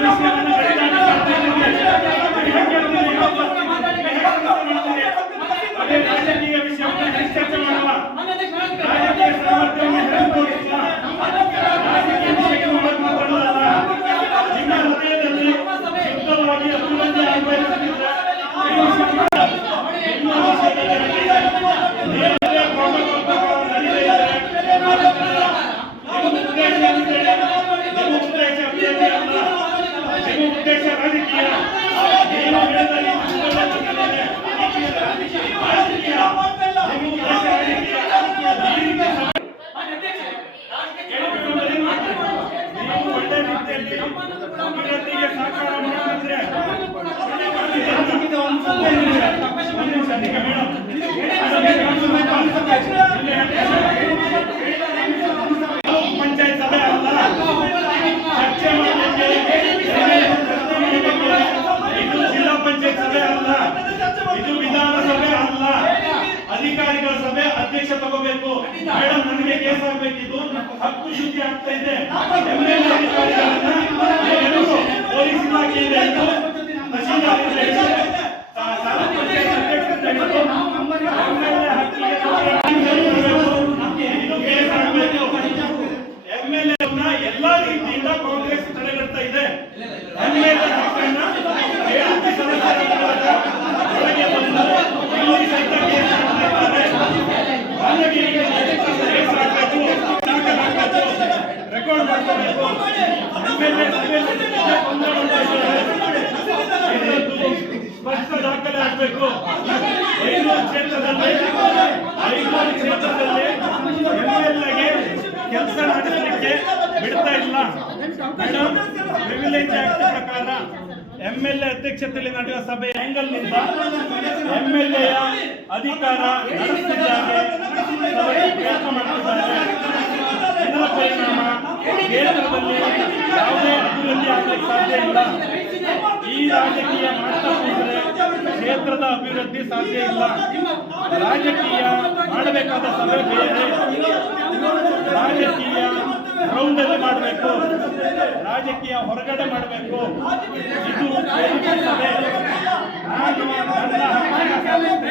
Gracias. não pode ತಗೋಬೇಕು madam ನನಗೆ case ಆಗ್ಬೇಕಿದ್ದು ಹಕ್ಕು ಶುದ್ಧಿ ಆಗ್ತಾ ಇದೆ. ಪೊಲೀಸ್ ಇಲಾಖೆ ಇದೆ ತಹಶೀಲ್ದಾರ್ ಇಂದ ತಾಲೂಕು ಪಂಚಾಯತ್ ಆಗಬೇಕು ಐನೂರು ಕ್ಷೇತ್ರದಲ್ಲಿ? ಐನೂರು ಕ್ಷೇತ್ರದಲ್ಲಿ ಎಂಎಲ್ಎಗೆ ಕೆಲಸ ನಡೆಸಲಿಕ್ಕೆ ಬಿಡ್ತಾ ಇಲ್ಲ. ಮೇಡಮ್ ಪ್ರಿವಿಲೇಜ್ ಆಕ್ಟ್ ಪ್ರಕಾರ ಎ ಅಧ್ಯಕ್ಷತೆಯಲ್ಲಿ ನಡೆಯುವ ಸಭೆ ಆಂಗಲ್ನಿಂದ ಎಂಎಲ್ಎಯ ಅಧಿಕಾರ ನಡೆಸುತ್ತಿದ್ದಾರೆ ಪ್ರಯತ್ನ ಇದರ ಪರಿಣಾಮ ಕ್ಷೇತ್ರದಲ್ಲಿ ಯಾವುದೇ ಅಭಿವೃದ್ಧಿ ಆಗಲಿಕ್ಕೆ ಸಾಧ್ಯ ಇಲ್ಲ. ಈ ರಾಜಕೀಯ ಮಾಡ್ತಾ ಕ್ಷೇತ್ರದ ಅಭಿವೃದ್ಧಿ ಸಾಧ್ಯ ಇಲ್ಲ. ರಾಜಕೀಯ ಮಾಡಬೇಕಾದ ಸಭೆ ಬೇರೆ ರಾಜಕೀಯ ಗ್ರೌಂಡಲ್ಲಿ ಮಾಡಬೇಕು. ರಾಜಕೀಯ ಹೊರಗಡೆ ಮಾಡಬೇಕು. ಇದು ಸಭೆ. ನಾನು ನನ್ನ